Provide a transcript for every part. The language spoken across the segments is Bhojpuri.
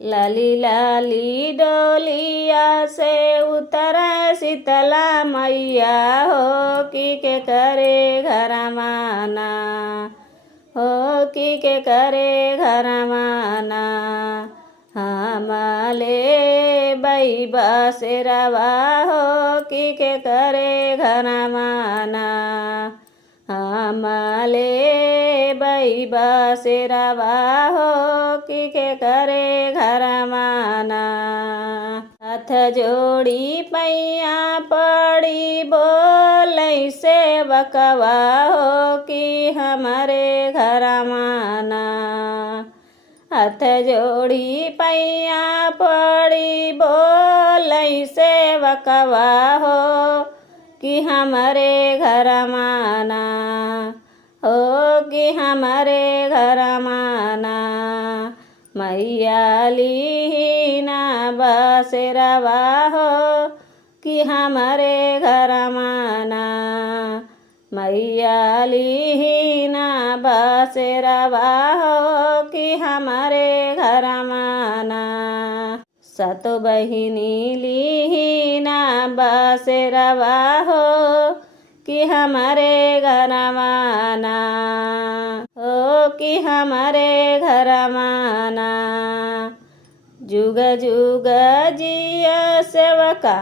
लाली लाली डोलिया से उतरे शीतला मैया हो के करे घर माना हो के करे घर माना। हमाले बई बसेरवा हो के करे घर माना। हमाले बई बसेरवा हो के करे घर माना। हाथ जोड़ी पैया पड़ी बोलै से बकवा हो कि हमारे घर माना। हाथ जोड़ी पैया पड़ी बोलै से बकवा हो कि हमारे घर माना हो कि हमारे घर माना। मैया लीना बसेरवा हो कि हमारे घर माना। मैया लीना बसेरवा हो कि हमारे घर माना। सतो बहिनी लीना बसेरवा हो कि हमारे घर माना हो कि हमारे घर माना। जुग जुग जिया सेवका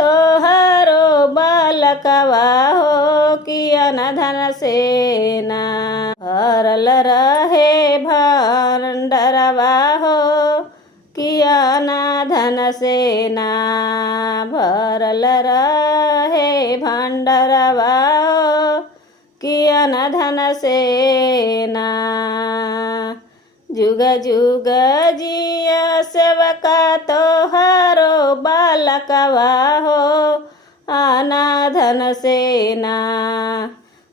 तोहरो बालकवा हो कि अनधन सेना। भरल रहे भंडरवा हो कि अनधन सेना। भरल रहे भंडरवा हो कि अनधन सेना। जुग जुग जिया सेवका तोहरो बालकवा हो अनाधन सेना।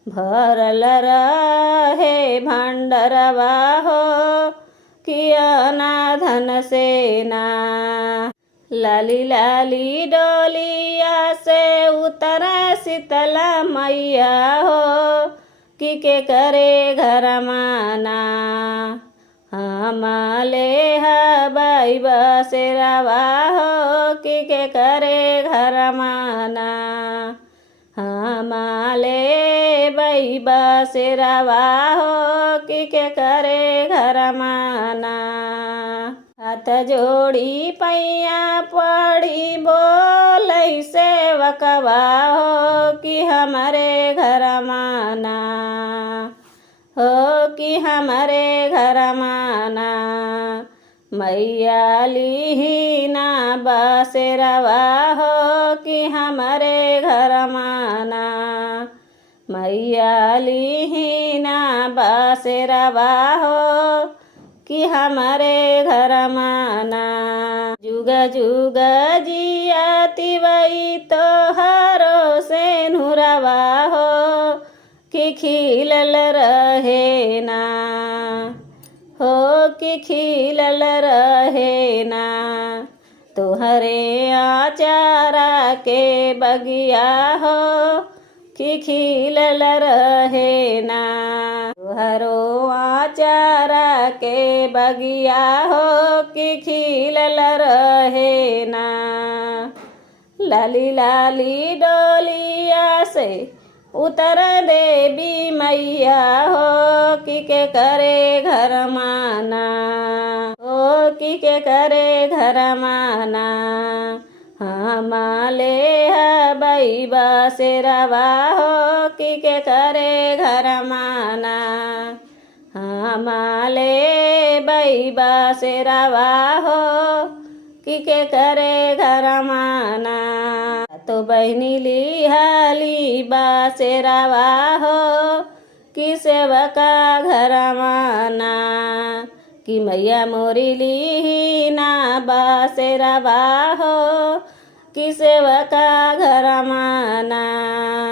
भरल रहे भंडरवा हो कि अनाधन सेना। लाली लाली डोलिया से उतरे शीतला मैया हो कि करे घर माना। हमाले हबाई बसेरवा हो कि करे घर माना। हमाले बई बसेरवा हो कि करे घर माना। हाथ जोड़ी पैया पड़ी बोलै सेवकवा हो कि हमारे घर माना हो कि हमारे घर माना। मैया लीना बसेरवा हो कि हमारे घर माना। मैया लीना बसेरवा हो कि हमारे घर माना। जुग जुग जियाती वही तोहरो से नुरवा हो कि खिलल रहे ना हो कि खिलल रहे ना। तोहरे आचारा के बगिया हो कि खिलल रहे ना। तोहरो आचारा के बगिया हो कि खिलल रहे ना। लाली लाली डोलिया से उतर देवी मैया हो कि करे घर माना हो कि करे घर माना। हमाले हबाई बसेरवा हो कि करे घर माना। हमाले बई बसेरवा हो कि करे घर माना। तो बहनी लिहाली बसेरवा हो कि सेवका घर माना। कि मैया मोरी लीना बसेरवा हो कि सेवका घर माना।